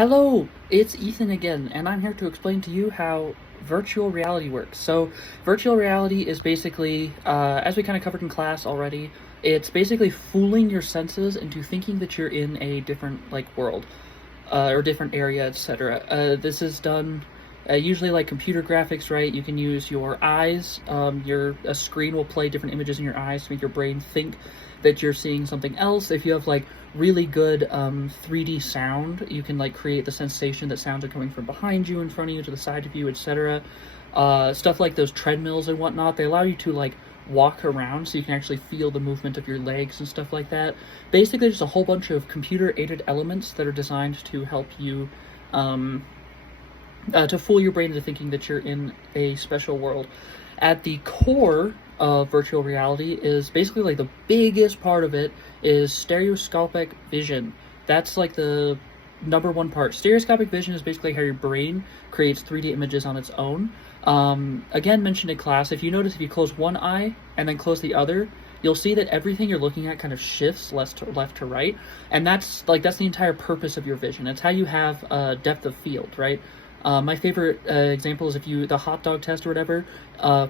Hello, it's Ethan again, and I'm here to explain to you how virtual reality works. So, virtual reality is basically, as we kind of covered in class already, it's basically fooling your senses into thinking that you're in a different world, or different area, etc. This is done usually like computer graphics, right? You can use your eyes. Your a screen will play different images in your eyes to make your brain think that you're seeing something else. If you have really good 3D sound, you can create the sensation that sounds are coming from behind you, in front of you, to the side of you, etc. Stuff like those treadmills and whatnot, they allow you to walk around so you can actually feel the movement of your legs and stuff like that. Basically, just a whole bunch of computer aided elements that are designed to help you to fool your brain into thinking that you're in a special world. At the core of virtual reality is basically the biggest part of it is stereoscopic vision. That's the number one part. Stereoscopic vision is basically how your brain creates 3D images on its own. Again, mentioned in class, if you notice, if you close one eye and then close the other, you'll see that everything you're looking at kind of shifts left to right, and that's the entire purpose of your vision. It's how you have depth of field, right? My favorite example is if you the hot dog test or whatever,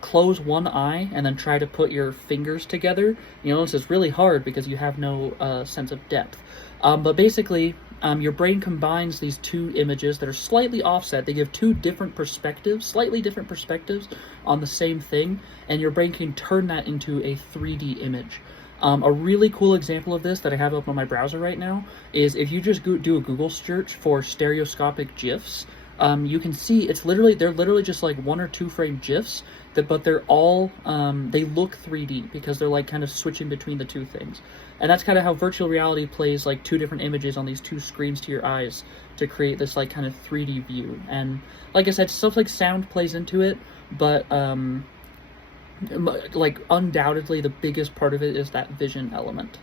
close one eye and then try to put your fingers together. You notice it's really hard because you have no sense of depth. But basically, your brain combines these two images that are slightly offset. They give two different perspectives, slightly different perspectives on the same thing, and your brain can turn that into a 3D image. A really cool example of this that I have up on my browser right now is if you just do a Google search for stereoscopic GIFs. You can see they're literally just one or two frame GIFs, but they're all they look 3D because they're kind of switching between the two things, and that's kind of how virtual reality plays two different images on these two screens to your eyes to create this kind of 3D view. And like I said, stuff like sound plays into it, but undoubtedly the biggest part of it is that vision element.